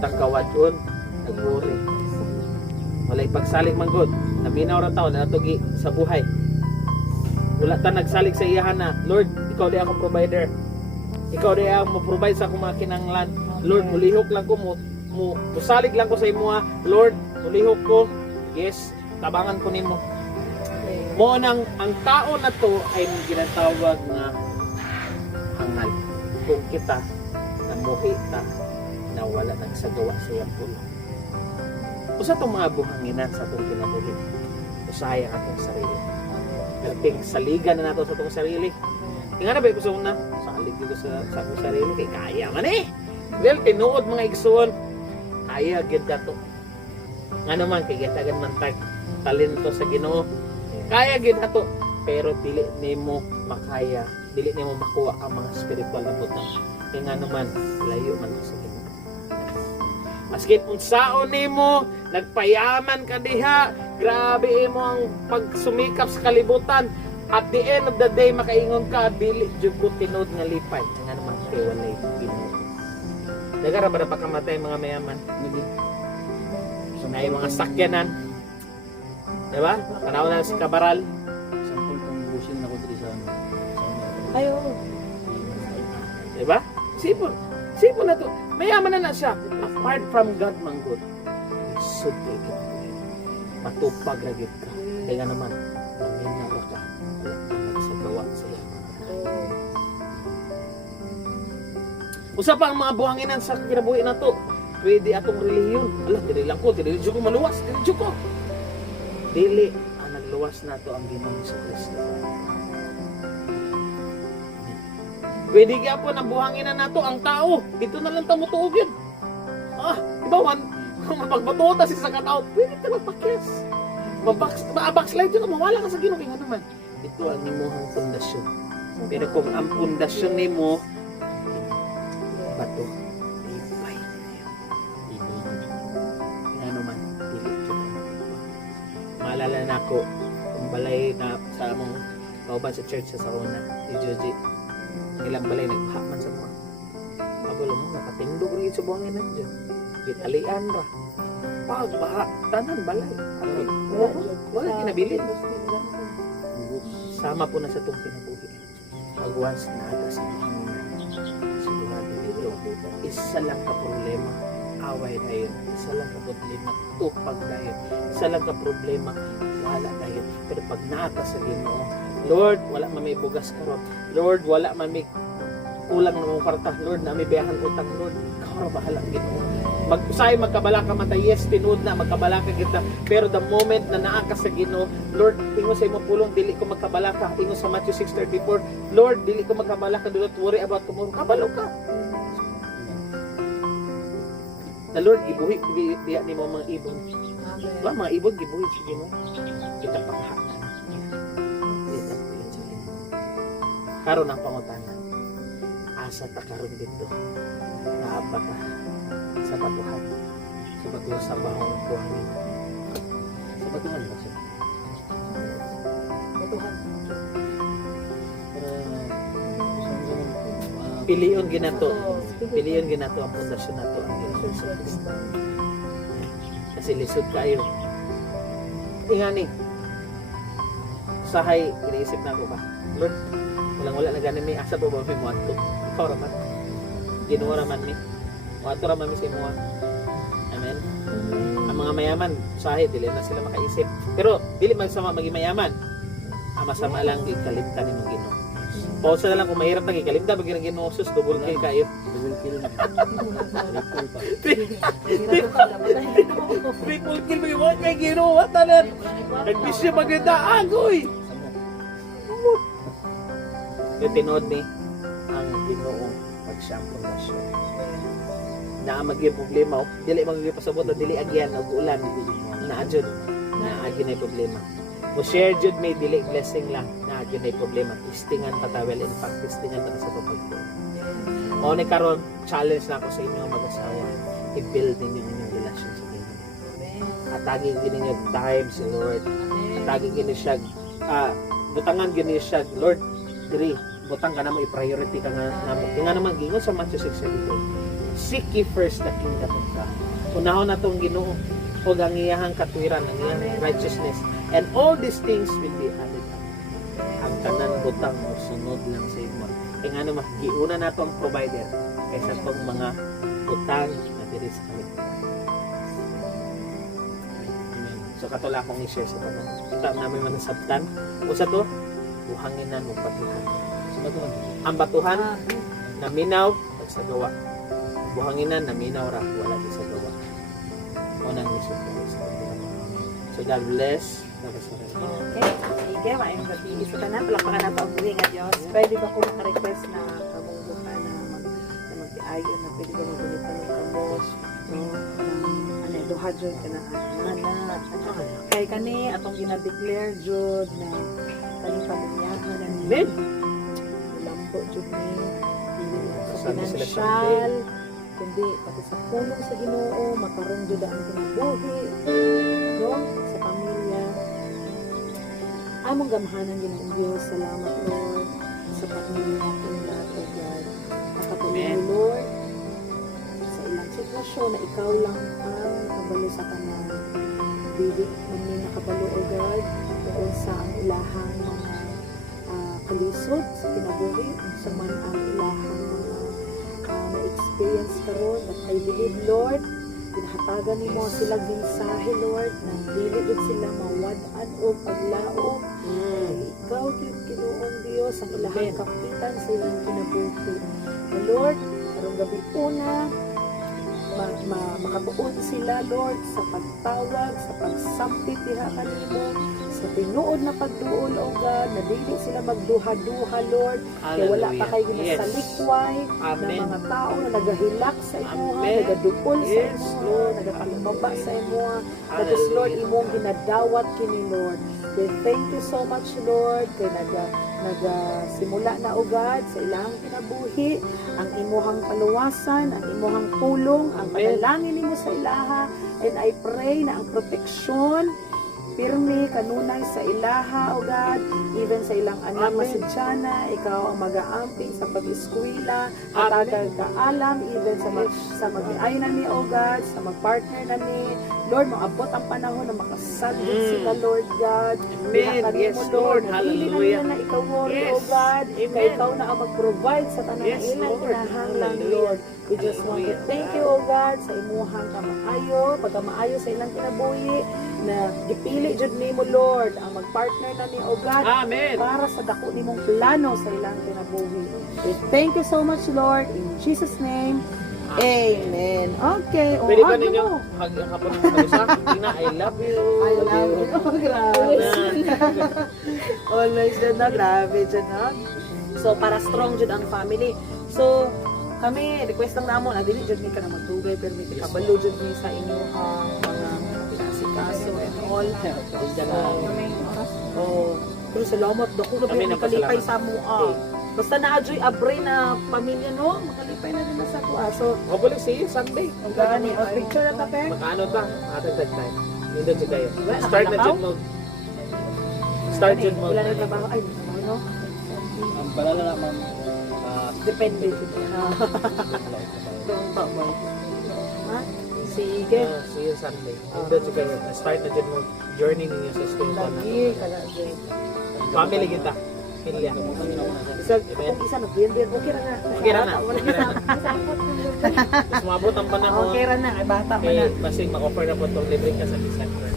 butang kawadyon nagpuri. Walay pagsalig manggod. Naminaw ra taon na tugi sa buhay. Wala ta nagsalig sa iyahan na, Lord, ikaw di akong provider. Ikaw di ang mo-provide sa akong mga kinahanglan. Lord, mulihok lang ko musalig lang ko sa imo ha. Lord, mulihok ko. Yes, tabangan ko nimo. Mo nang ang tao na to ay ginatawag nga hangal. Kung kita namuhi ta na wala nagsagawa sa iyang pulong. Usa tong mga buhanginan sa atong kinabuhi. Usaya atong sarili. Dating saligan na nato sa atong sarili. Tingnan na ba gusto na? Salig ko sa atong sarili kay kaya man eh. Well, tinuod mga igsoon. Kaya gyud dato. Nga naman kay gitagan man tag talento sa Ginoo. Kaya gyud dato. Pero dili nimo makaya, dili nimo makuha ang mga spiritual na butang. Kaya nga naman layo man sa Ginoo. Maski unsaon nimo, nagpayaman ka diha, grabe imo ang pagsumikap sa kalibutan. At the end of the day, makaingon ka, dili jud ko tinod nga lipay. Nga naman kay walay Ginoo. Dagara ba na pagkamatay mga mayaman? So na mga sakyanan. Diba? Panahon na si Kabaral. Sample pang busin na ko dito sa Ayo. Diba? Sipon na to. Mayaman na siya. Apart from God, manggod. Isod kay ka. Matupag lagi ka. Kaya naman, naminara ka. Wala ka nagsagawa sa yaman. Usa pa ang mga buhanginan sa kinabuhi na to. Pwede atong relihiyon. Ala, dili lang ko. Dili ko maluwas. Dili ko. Dili ang nagluwas na to ang Ginoong sa Kristo. Pwede gyapon ang buhanginan nato ang tao. Dito na lang ta motuog yun. Ibawan, kung mapagbatuta siya sa katao, pwede ka magpakyas. Backslide yun, mawala ka sa Ginoo nga naman. Ito ang imuhang pundasyon. Pero kung ang pundasyon nimo bato, ibay na yun. Nga naman, dili ko. Maalala na ako, kung balay na sa among kauban sa church sa una, si Joji. Ilang balay nagpahaman sa mga kabalo mo nakatindog rin sa buhangin na dyan kitalian ra pagbaha tanan balay wala kinabilin sama po na sa itong kinabuhi pag once na atas ang buhangin sigurado dito isa lang ka problema away dayon isa lang ka problema tupag dayon isa lang ka problema wala dayon pero pag naatas sa Ginoo Lord, wala man may bugas karon. Lord, wala man may kulang na mong kwarta. Lord, na may biyahan utang. Lord, ikaw ra bahala Ginoo. Mag-usay magkabalaka man ta, yes, tinuod na magkabalaka kita. Pero the moment na naa ka sa Ginoo, Lord, ingon sa imong pulong dili ko magkabalaka. Ingon sa Matthew 6:34, Lord, dili ko magkabalaka, do not worry about tomorrow. Kabalo ka. Na Lord, ibuhi biya nimo mga ibon. Ba mga ibon gibuhi sa Ginoo. Kita pakaha. Karon ang pangutangan. Asa ta karon dito. Naaba ka sa batuhan. Sa batuhan sa bahong buhangin. Sa batuhan ba siya? Batuhan. Piliyon ginato. Piliyon ginato ang pundasyon nato ang Jesus Kristo. Kasi lisod kayo. Ingani. Sahay, iniisip na ko ba? Lord, wala na ganin may asa po ba may muadto. Ikaw raman. Ginoo raman mi. Muadto raman mi sa imo. Amen. Ang mga mayaman, sahi dili na sila makaisip. Pero dili man sama maging mayaman. Ang masama lang gikalimtan nimo Ginoo. Pausa na lang kung mahirap na gikalimtan pag Ginoo sus double kill kayo. double kill na. Triple kill may what kay Ginoo tanan. Nagbisya maganda agoy. Yung tinood ni ang Ginoong pagsiyang pundasyon. Na magiging problema, dili magiging pasabot na dili agyan o ulan na adjud na agyan ay problema. Mo share jud may dili blessing lang na agyan ay problema. Testingan pa ta well in fact testingan pa ta sa pagtuo. O ni karon challenge na ako sa inyo mag-asawa. I-build ninyo inyong relasyon sa Ginoo. Atagin ninyo time si Lord. Atagin ninyo siya butangan gini siya Lord diri butang ka na mo i-priority ka nga namo. Tinga naman gingon sa Matthew 6:33. Seek ye first the kingdom of God. Unahon na itong Ginoo o ang iyahang katwiran, ang iyahang righteousness. And all these things will be added up. Ang tanan butang o sunod lang sa imo. Kaya nga naman, giuna na ito ang provider kaysa itong mga utang na diri sa kaligtasan. So katula akong i-share sa tanan. Kita namin manasabtan. O sa to, buhangin na mo batuhan. Sa batuhan. Ang batuhan, naminaw, pag sa gawa. Buhanginan, naminaw ra, wala di sa gawa. Unang lisod ko sa batuhan. So God bless. Tapos na rin. Okay, sige, maayong gabi. Sa tanan, palakpakan na pag-uwi nga Diyos. Pwede ba ko maka-request na kamong buka na mag-tiayon na pwede ba magulitan ng kamos? No? Ano, duhadyon ka na anak. Kay kani, atong ginadeclare, Jud, na kaning pamilyahan na ni Amen. lambo, Jud ni sa Sabi sila financial, kundi pati sa pulong sa Ginoo, makaroon Jud ang kinabuhi, no? Sa pamilya. Among gamhanan din ang Diyos. Salamat, Lord, sa pamilya natin lahat, O God. Nakatuloy, Amen. Lord, sa ilang sitwasyon na ikaw lang ang kabalo sa kanan. Dili man may nakabalo, O God, kung sa ang ilahang mga kalisod sa kinabuhi, kung sa man ang ilahang mga na-experience karon. But I believe, Lord, pinahatagan ni mo sila mensahe, Lord, na dili gid sila mawad-an o paglaom. Ikaw, Ginoong Diyos, ang ilahang kapitan sa ilang kinabuhi. And Lord, karong gabi una, makatuon sila, Lord, sa pagtawag, sa pagsampit diha kanimo, sa tinuod na pagduol, O God, na dili sila magduha-duha, Lord, kaya wala pa kayo ginasalikway na Amen. mga tao na nagahilak sa imuha, Amen. nagadukol sa Yes, imuha, Lord. nagapalumbaba sa imuha. Tapos, Hallelujah. Lord, imong ginadawat kini, Lord. We thank you so much, Lord, kay simula na, O God, sa ilang kinabuhi, ang imuhang paluwasan, ang imuhang tulong, ang Amen. panalangin nimo sa ilaha, and I pray na ang proteksyon pirmi kanunay sa ilaha, O God, even sa ilang anak Amen. masidyana, ikaw ang mag-aamping sa pag-eskwela, Amen. matagag kaalam, even sa mag-iay na ni, O God, sa mag-partner na ni, Lord, maabot ang panahon na makasagod sila, Lord God. Amen. Diha Yes, kanimo, Lord. Dili na Hallelujah. nila na ikaw, Lord, Yes. O God, Amen. kaya ikaw na ang mag-provide sa tanang Yes, ilang Lord. kinahanglan, Hallelujah. Lord. We just want to Hallelujah. thank you, O God, sa imuhang kamaayo, pagkamaayo sa ilang kinabuhi, na gipili jud nimo, Lord, ang mag-partner na ni, O God, Amen. para sa dako nimong plano sa ilang kinabuhi. We thank you so much, Lord, in Jesus' name. Amen. Okay. O, Pwede ba hug ninyo mo. hagyan ng isa? Tina, I love you. I love you. Oh, grabe. Always dyan na. Grabe dyan na. So, para strong dyan ang family. So, kami, request lang namon, dili dyan ni ka na magdugay, pero may kabalo dyan ni sa inyo mga pinasikaso and all. So, kami, pero salamat, dako na Kami ba na kalipay pasalamat. sa mua. Basta na-adjoy abre na pamilya, no? Makalipay na din na sa tuwa. So, Hopefully see you Sunday. ang gani, o picture na tape. Makaano ba? Atag time. Nindot siya kayo. Wala, Start na nakalabaw? dyan mo. Start dyan mo. Wala na yung trabaho. Ay, ano? Ang palala na, ma'am, Depende. Don't talk about it. Ha? Sige. See you Sunday. Nindot siya kayo. Start na dyan mo. Journey ninyo sa school ko na. Lagi. Kalagi. Family kita. Pilya. Isa, kung isa nag-blender, okay ra na. Okay ra na. Okay ra na. Mas mabot ang panahon. Okay ra na. Ay, bata pa Eh, na. basig mag-offer na po itong libre ka sa December.